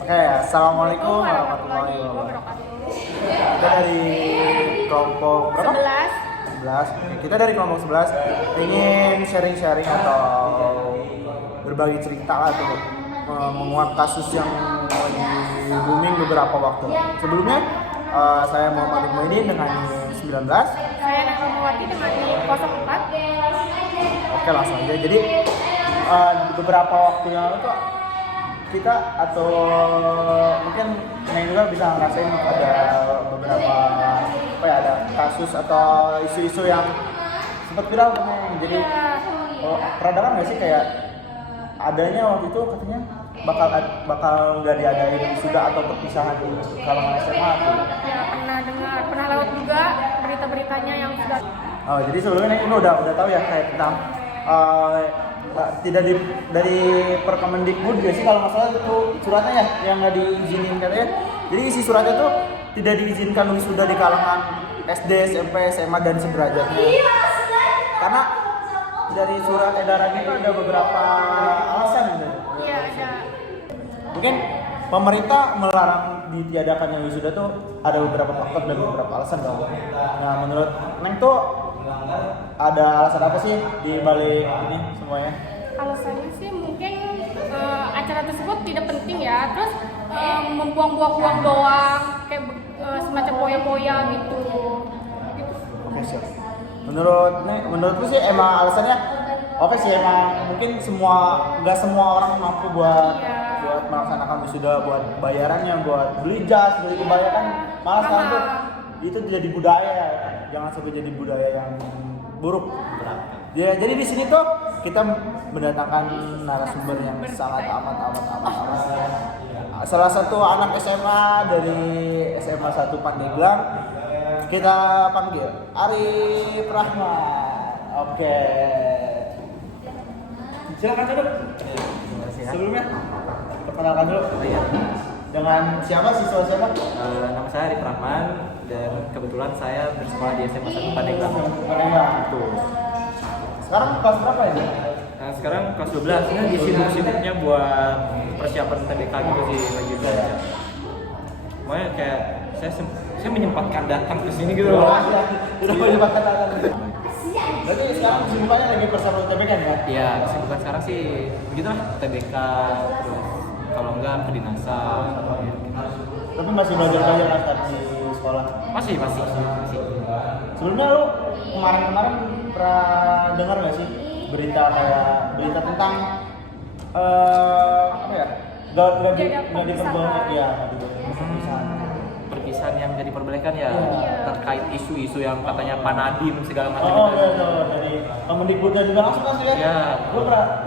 Oke, assalamualaikum warahmatullahi wabarakatuh. Kita dari kelompok berapa? 11. Kita dari kelompok 11 ingin sharing-sharing atau berbagi cerita lah tuh, menguak kasus yang lagi booming beberapa waktu. Sebelumnya saya Muhammad Muhammad dengan 19. Saya Rahmawati dengan 04. Oke, langsung aja. Jadi beberapa waktu yang lalu tuh kita atau mungkin Neng juga bisa ngerasain ada beberapa ada kasus atau isu-isu yang sempat viral tuh Neng. Jadi pernah dengar nggak sih kayak adanya waktu itu katanya bakal nggak diadain wisuda atau perpisahan di kalangan SMA tuh. Ya, pernah dengar, pernah lewat juga berita-beritanya yang sudah. Oh, jadi sebelumnya ini udah tahu ya kayak tentang tidak dari Perkemendikbud juga sih kalau nggak salah itu suratnya ya yang nggak diizinin katanya. Jadi isi suratnya itu tidak diizinkan wisuda di kalangan SD, SMP, SMA dan sederajatnya. Karena dari surat edaran itu ada beberapa alasan gitu. Iya, ada. Mungkin pemerintah melarang ditiadakannya wisuda tuh ada beberapa faktor dan beberapa alasan dong. Nah, menurut Neng tuh ada alasan apa sih di balik ini semuanya? Alasannya sih mungkin acara tersebut tidak penting ya, terus membuang-buang uang doang, kayak semacam poya-poya gitu. Oke, siap. Menurutku sih emang alasannya oke sih, emang mungkin nggak semua orang mampu buat melaksanakan wisuda, buat bayarannya, buat beli jas, beli kebaya kan malah sekarang tuh itu jadi budaya, jangan sampai jadi budaya yang buruk. Ya, jadi di sini tuh kita mendatangkan narasumber yang sangat amat. Salah satu anak SMA dari SMA 1 Pandeglang, kita panggil Arif Rahman. Oke. Silakan duduk. Sebelumnya perkenalkan dulu. Dengan siapa, siswa siapa? Nama saya Arif Rahman dan kebetulan saya bersekolah di SMA 1 Pandeglang. Betul. Sekarang kelas berapa ya? Sekarang kelas 12. Ini sibuk-sibuknya buat persiapan TBK gitu sih lagi belajar. Makanya kayak saya menyempatkan datang ke sini gitu loh. Udah menyempatkan datang. Berarti sekarang kesibukannya lagi persiapan TBK kan? Iya, kesibukan sekarang sih begitu lah, TBK terus kalau enggak kedinasan. Tapi masih belajar kan di sekolah? Masih. Sebelumnya lu kemarin pernah dengar nggak sih berita tentang nggak diperbolehkan ya perpisahan yang jadi perbaikan ya terkait isu-isu yang katanya Pak Nadiem segala macam. Oh iya, dari Kemendikbud juga langsung kan ya? Iya.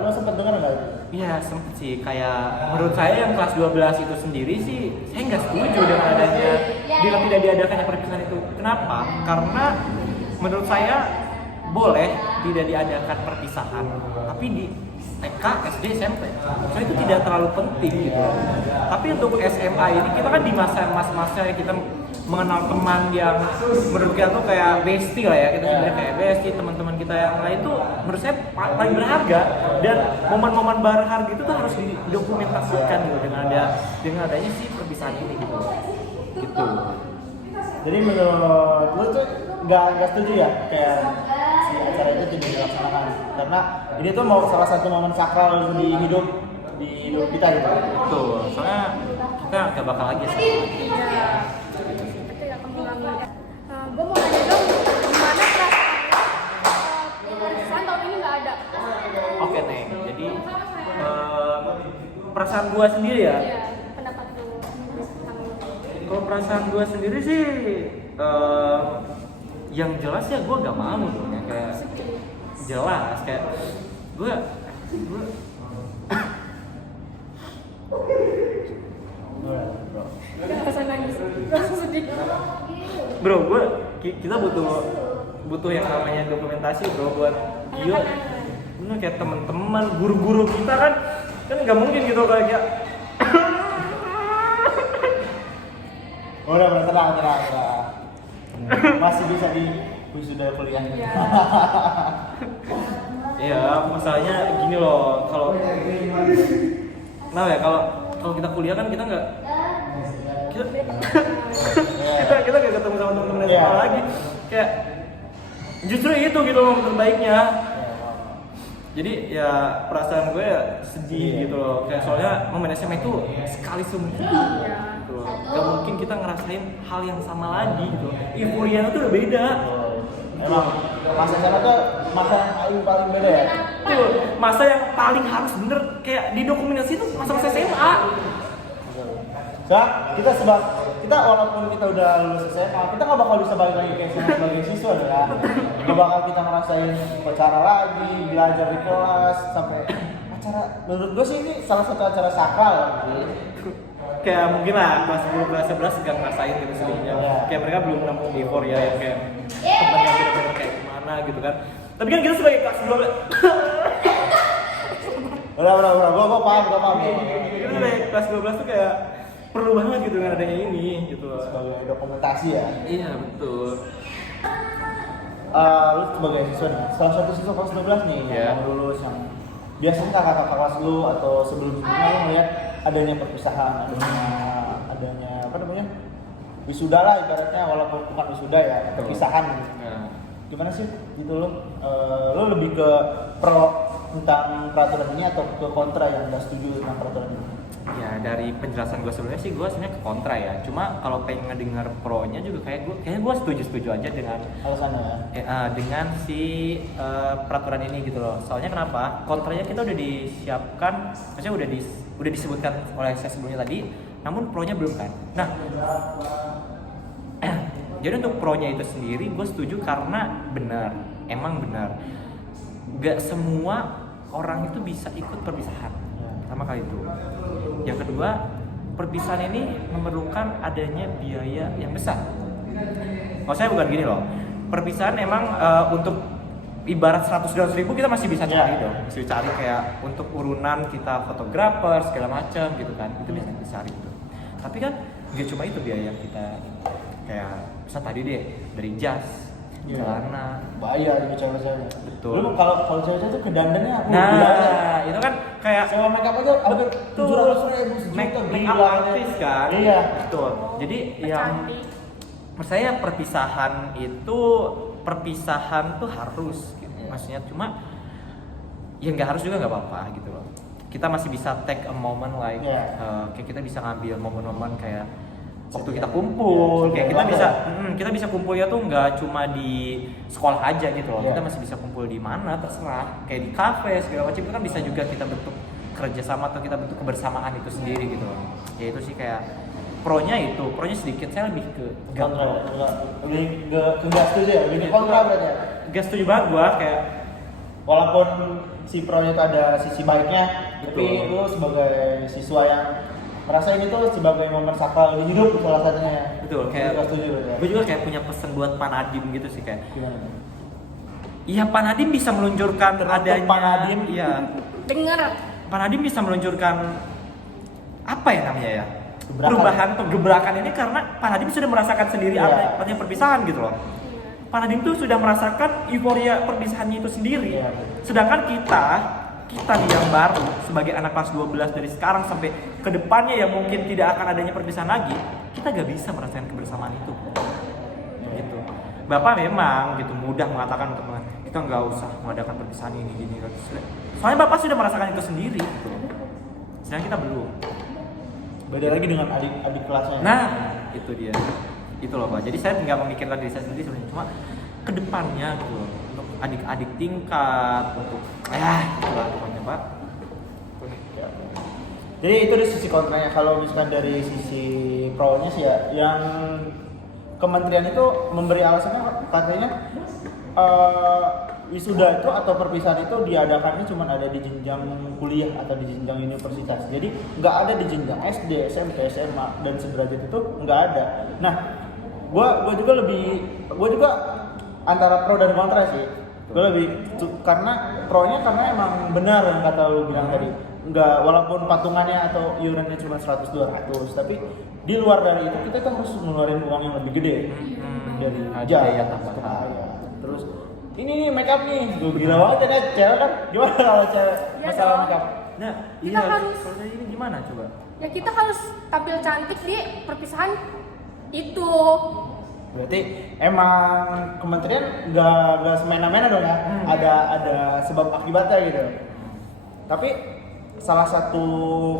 Lu sempat dengar nggak? Iya sempet sih, kayak menurut saya yang kelas 12 itu sendiri sih saya nggak setuju dengan adanya bila tidak diadakannya perpisahan itu. Kenapa? Karena menurut saya boleh tidak diadakan perpisahan, tapi di TK, SD, SMP. So itu tidak terlalu penting gitu. Tapi untuk SMA ini kita kan di masa kita mengenal teman yang menurut kita tuh kayak bestie lah ya, kita sebenarnya kayak bestie, teman-teman kita yang lain tuh menurut saya paling berharga, dan momen-momen berharga itu tuh harus didokumentasikan gitu dengan adanya sih perpisahan ini gitu. Jadi menurut lu tuh nggak setuju ya kayak si acara itu tidak dilaksanakan karena ini tuh mau salah satu momen sakral di hidup kita gitu. Betul, soalnya kita nggak bakal lagi sih. Iya. Itu ya kembali. Gue mau nanya dong, gimana perasaannya perpisahan tahun ini nggak ada? Oke Neng, jadi perasaan gua sendiri ya. Iya, pendapat lu tentang. Kalau perasaan gue sendiri sih, yang jelas ya gue gak mau dong ya, kayak jelas kayak gue Jangan nangis, langsung sedih. bro, kita butuh yang namanya dokumentasi bro, buat gila. Bener kayak teman-teman guru-guru kita kan nggak mungkin gitu kayak Udah tenang. Masih bisa di wisuda kuliah. Iya, masalahnya gini loh, kalau kalau kita kuliah kan kita nggak kita nggak ketemu sama teman-teman yang sama lagi, kayak justru itu gitu momen terbaiknya. Jadi ya perasaan gue ya sedih gitu loh, kayak soalnya momen SMA itu sekali seumur hidup gitu loh. Gak mungkin kita ngerasain hal yang sama lagi gitu. Euforia itu udah beda. Emang masa SMA tuh masa yang paling beda ya. Tuh, masa yang paling harus bener kayak didokumentasi itu masa-masa SMA. Soalnya kita walaupun kita udah lulus SMA, kita nggak bakal bisa balik lagi ke SMA sebagai siswa ya. Nggak bakal kita ngerasain pacara lagi, belajar di kelas sampai acara. Menurut gue sih ini salah satu acara sakral. Kayak mungkin lah kelas 10, kelas 11 gak ngerasain gitu sedihnya. Kayak mereka belum nemu euforia yang kayak teman yang bener-bener kayak gimana gitu kan. Tapi kan kita sebagai kelas 12 Udah, gue paham. kita sebagai kelas 12 tuh kayak perlu banget gitu kan adanya ini gitu. Sebagai dokumentasi ya. Iya betul. Lu sebagai siswa nih, salah satu siswa kelas 12 nih yang lulus, yang biasanya kakak kelas lu atau sebelum-sebelumnya lu ngeliat adanya perpisahan, adanya apa namanya, wisuda lah ibaratnya, walaupun bukan wisuda ya, perpisahan gitu. Gimana sih gitu lu lebih ke pro tentang peraturan ini atau ke kontra yang nggak setuju tentang peraturan ini? Ya dari penjelasan gue sebelumnya sih gue sebenarnya ke kontra ya. Cuma kalau pengen ngedengar pro-nya juga kayaknya gue setuju aja dengan alasannya dengan si peraturan ini gitu loh. Soalnya kenapa? Kontranya kita udah disiapkan, maksudnya udah disebutkan oleh saya sebelumnya tadi, namun pro-nya belum kan. Nah, jadi untuk pro-nya itu sendiri gue setuju karena emang benar. Gak semua orang itu bisa ikut perpisahan. Pertama kali itu. Yang kedua, perpisahan ini memerlukan adanya biaya yang besar. Maksudnya bukan gini loh. Perpisahan emang untuk ibarat 100-200 ribu kita masih bisa cari dong. Masih cari kayak untuk urunan kita fotografer segala macam gitu kan. Itu bisa dicari itu. Tapi kan gak cuma itu biaya yang kita kayak misal tadi deh dari jas, celana, bayar gitu cewek-cewek. Betul. Lu kalau cewek-cewek tuh kedandannya itu kan kayak sewa makeup aja hampir 700.000 sejuta. Make up artist kan. Iya. Betul. Jadi yang menurut saya perpisahan tuh harus gitu. Maksudnya cuma ya nggak harus juga nggak apa-apa gitu loh. Kita masih bisa take a moment like kayak kita bisa ngambil momen-momen kayak waktu kita kumpul, kayak kita bisa kumpulnya tuh nggak cuma di sekolah aja gitu loh. Kita masih bisa kumpul di mana terserah, kayak di kafe segala macam. Itu kan bisa juga kita bentuk kerjasama atau kita bentuk kebersamaan itu sendiri gitu loh. Ya itu sih kayak pronya sedikit, saya lebih ke kontra. Lebih ke gas setuju ya, lebih ke kontra berarti ya. Gas setuju banget gua, kayak walaupun si pro itu ada sisi baiknya, tapi lu sebagai siswa yang merasa ini tuh sebagai momen sakral di hidup salah satunya. Betul, kayak gue juga kayak punya pesan buat Pak Nadiem gitu sih, kayak gimana? Iya, Pak Nadiem bisa meluncurkan adanya Pak Nadiem, iya. Dengar. Pak Nadiem bisa meluncurkan apa ya namanya ya? Perubahan atau gebrakan ini karena Pak Nadiem sudah merasakan sendiri artinya perpisahan gitu loh. Pak Nadiem tuh sudah merasakan euforia perpisahannya itu sendiri. Sedangkan kita nih yang baru sebagai anak kelas 12 dari sekarang sampai ke depannya yang mungkin tidak akan adanya perpisahan lagi, kita gak bisa merasakan kebersamaan itu gitu. Bapak memang gitu mudah mengatakan untuk kita nggak usah mengadakan perpisahan ini gini, soalnya Bapak sudah merasakan itu sendiri gitu. Sedangkan kita belum. Beda lagi dengan adik kelasnya. Nah itu dia, itu loh Pak. Jadi saya nggak memikirkan diri saya sendiri sebenarnya, cuma kedepannya gitu untuk adik-adik tingkat, untuk itulah pokoknya Pak. Jadi itu dari sisi kontranya. Kalau misalkan dari sisi pro-nya sih ya, yang kementerian itu memberi alasannya katanya wisuda itu atau perpisahan itu diadakannya cuma ada di jenjang kuliah atau di jenjang universitas. Jadi nggak ada di jenjang SD, SMP, SMA dan sederajat itu nggak ada. Nah, gue juga antara pro dan kontra sih. Gue lebih karena pro-nya karena emang benar yang kata lu bilang tadi. Enggak, walaupun patungannya atau iurannya cuma 100-200, tapi di luar dari itu kita tuh harus ngeluarin uang yang lebih gede dari biaya tambahan. Terus ini nih make up nih, gue gila banget ya cewek kan. Gimana kalau cewek masalah make up? Nah, Kita iya, harus- kalau dari ini gimana coba? Ya kita harus tampil cantik di perpisahan itu. Berarti emang kementerian nggak semena-mena dong ya. Ada sebab akibatnya gitu. Tapi salah satu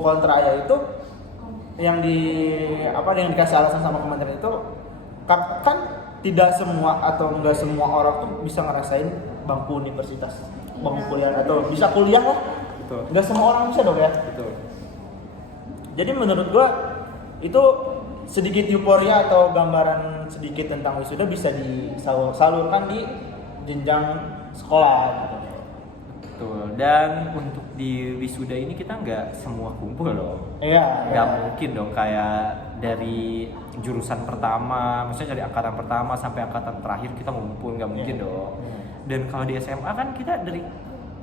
kontranya itu yang dikasih alasan sama kementerian itu kan tidak semua atau enggak semua orang tuh bisa ngerasain bangku universitas, bangku kuliah atau bisa kuliah lah. Betul. Enggak semua orang bisa dong ya. Betul. Jadi menurut gua itu sedikit euforia atau gambaran sedikit tentang wisuda bisa disalurkan di jenjang sekolah gitu. Betul. Dan untuk di wisuda ini kita nggak semua kumpul loh. Iya. Nggak mungkin dong kayak dari jurusan pertama, maksudnya dari angkatan pertama sampai angkatan terakhir kita ngumpul, nggak mungkin Iya. dong. Dan kalau di SMA kan kita dari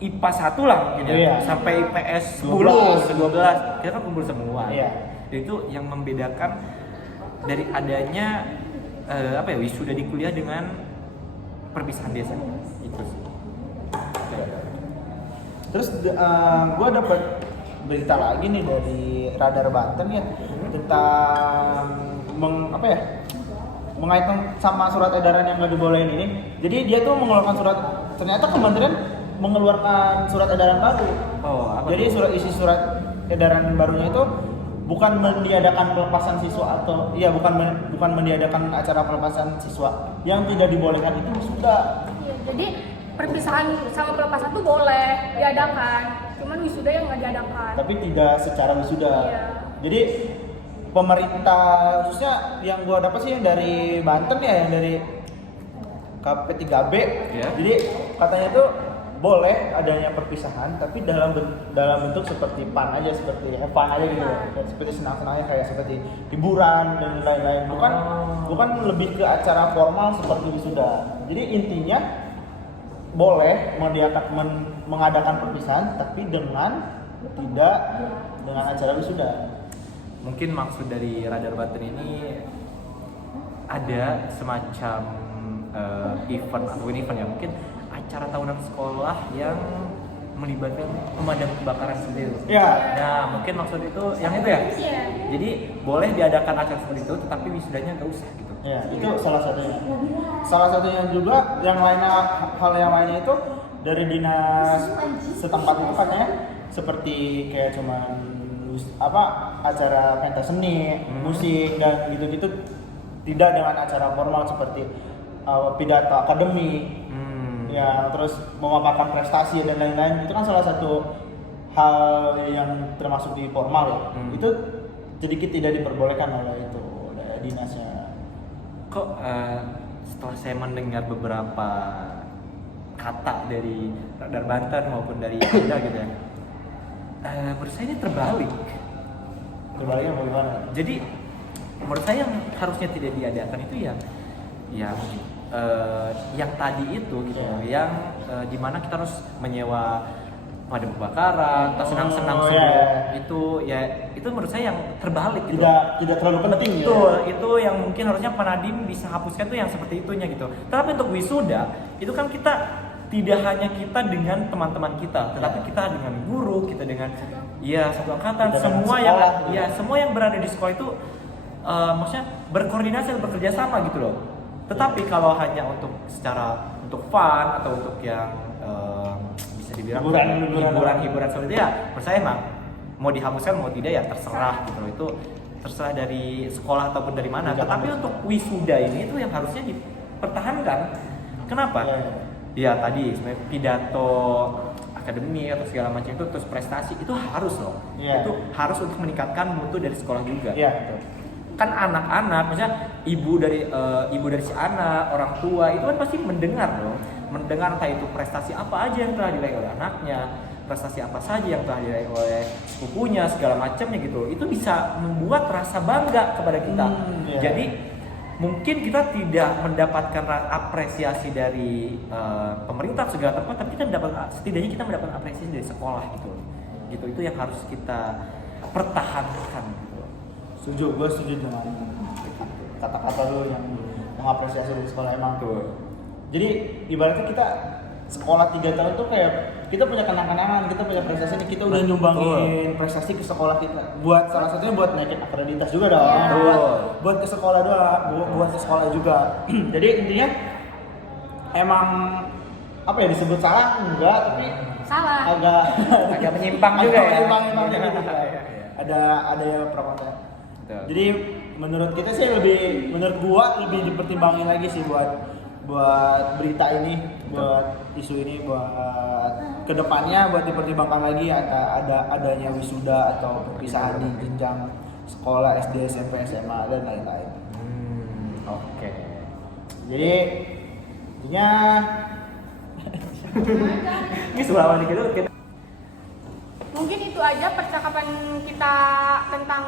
IPA 1 lah mungkin ya, Iya. sampai IPS 12. 12, kita kan kumpul semua. Iya. Dan itu yang membedakan dari adanya wisuda di kuliah dengan perpisahan di SMA. Itu sih. Terus gue dapat berita lagi nih dari Radar Banten ya tentang mengaitkan sama surat edaran yang nggak dibolehin ini. Jadi dia tuh mengeluarkan ternyata kementerian mengeluarkan surat edaran baru. Oh, apa Jadi tuh? isi surat edaran barunya itu bukan meniadakan pelepasan siswa atau bukan meniadakan acara pelepasan siswa. Yang tidak dibolehkan itu wisuda. Iya, jadi perpisahan sama pelepasan tuh boleh diadakan, cuman wisuda yang nggak diadakan. Tapi tidak secara wisuda. Iya. Jadi pemerintah khususnya yang gua dapat sih yang dari Banten ya, yang dari KP3B. Iya. Jadi katanya tuh boleh adanya perpisahan tapi dalam bentuk seperti fun aja, seperti have fun aja gitu. Kayak seperti senang-senangnya kayak seperti hiburan dan lain-lain. Bukan lebih ke acara formal seperti wisuda. Jadi intinya boleh mengadakan perpisahan tapi tidak dengan acara wisuda. Mungkin maksud dari Radar Banten ini ada semacam event ya, mungkin acara tahunan sekolah yang melibatkan pemadam kebakaran sendiri. Ya. Nah, mungkin maksud itu yang itu ya. Iya. Jadi boleh diadakan acara seperti itu, tetapi wisudanya nggak usah gitu. Ya, itu salah satunya. Salah satunya juga hal yang lainnya itu dari dinas setempat itu katanya seperti kayak cuman acara pentas seni, musik dan gitu-gitu tidak dengan acara formal seperti pidato akademik. Ya, terus memaparkan prestasi dan lain-lain. Itu kan salah satu hal yang termasuk di formal ya. Itu sedikit tidak diperbolehkan oleh itu oleh dinasnya. Kok setelah saya mendengar beberapa kata dari Radar Banten maupun dari Anda gitu ya, menurut saya ini terbalik. Terbaliknya bagaimana? Jadi menurut saya yang harusnya tidak diadakan itu yang yang tadi itu gitu, yang dimana kita harus menyewa pemadam kebakaran, atau senang-senang itu menurut saya yang terbalik gitu. Tidak terlalu penting ya. Betul, itu yang mungkin harusnya Panadim bisa hapuskan tuh yang seperti itunya gitu. Tapi untuk wisuda itu kan kita tidak hanya kita dengan teman-teman kita, tetapi kita dengan guru, kita dengan satu angkatan, Kita semua dengan sekolah, semua yang berada di sekolah itu maksudnya berkoordinasi dan bekerja sama gitu loh. Tetapi kalau hanya untuk fun atau untuk yang bisa dibilang hiburan seperti itu ya, menurut saya emang mau dihapuskan mau tidak ya terserah gitu loh. Itu terserah dari sekolah ataupun dari mana. Tetapi untuk wisuda ini itu yang harusnya dipertahankan. Kenapa? Ya tadi sebenarnya pidato akademik atau segala macam itu terus prestasi itu harus loh. Itu harus untuk meningkatkan mutu dari sekolah juga. Iya, betul. Kan anak-anak, maksudnya ibu dari si anak, orang tua itu kan pasti mendengar entah itu prestasi apa aja yang telah diraih oleh anaknya, prestasi apa saja yang telah diraih oleh sepupunya, segala macamnya gitu. Itu bisa membuat rasa bangga kepada kita. Jadi mungkin kita tidak mendapatkan apresiasi dari pemerintah segala tempat, tapi setidaknya kita mendapatkan apresiasi dari sekolah gitu. Itu yang harus kita pertahankan. Gue setuju dengan kata-kata lu yang mengapresiasi dari sekolah emang. Betul. Jadi ibaratnya kita sekolah 3 tahun tuh kayak kita punya kenang-kenangan, kita punya prestasi nih, kita udah nyumbangin prestasi ke sekolah kita. Buat salah satunya buat naikin akreditas juga dong. Buat ke sekolah doang, buat ke sekolah juga. Jadi intinya emang apa ya, disebut salah enggak, tapi Salah. agak menyimpang juga ya. Menyimpang juga. Ada yang pro kontra. Betul. Jadi menurut kita sih menurut gua lebih dipertimbangin lagi sih buat berita ini, buat isu ini, buat kedepannya buat dipertimbangkan lagi adanya wisuda atau perpisahan di jenjang sekolah SD, SMP, SMA dan lain-lain. Oke. Jadi intinya Ini sebelah mana kita? Mungkin itu aja percakapan kita tentang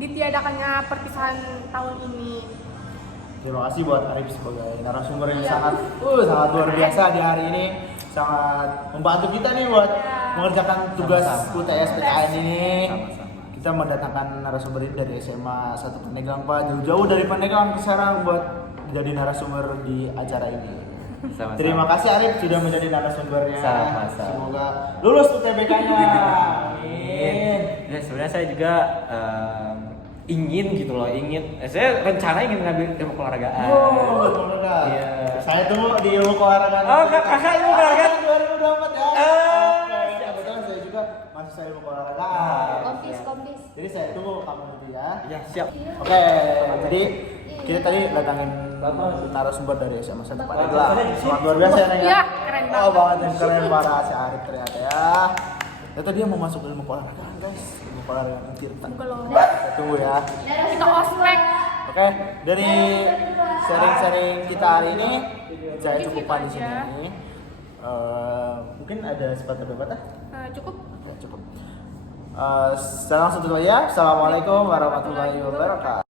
ditiadakannya perpisahan tahun ini. terima kasih buat Arif sebagai narasumber yang sangat luar biasa di hari ini, sangat membantu kita nih buat mengerjakan tugas Sama-sama. UTS PKN ini. Sama-sama. Kita mendatangkan narasumber ini dari SMA 1 Pandeglang, Pak, jauh-jauh dari Pandeglang ke Serang buat jadi narasumber di acara ini. Sama-sama. Terima kasih Arif sudah menjadi narasumbernya. Sama-sama. Semoga lulus UTBK-nya. Amin. Ya, sebenarnya saya juga ingin gitu loh, saya rencana ingin ngambil ilmu keolahragaan. Oh, olahraga. Iya. Saya tunggu di ilmu keolahragaan. Oh, kakak ilmu keolahragaan 2024 ya. Oke, kebetulan saya juga mahasiswa ilmu keolahragaan. Kompis. Jadi saya tunggu kamu nanti ya. Ya, siap. Oke, jadi kita tadi datangin narasumber dari SMA 1 Pandeglang. Sangat luar biasa ya, Neng. Iya, keren Oh, banget. banget dan keren parah si Arif ternyata ya. Ternyata dia mau masuk ilmu keolahragaan, guys. Ilmu keolahragaan Tirta. Belum. Kita tunggu ya. Kita ospek. Oke, dari sharing-sharing kita hari ini saya cukupkan di sini. Mungkin ada sepatah dua patah? Cukup. Ya, cukup. Saya langsung tutup ya. Assalamualaikum warahmatullahi wabarakatuh.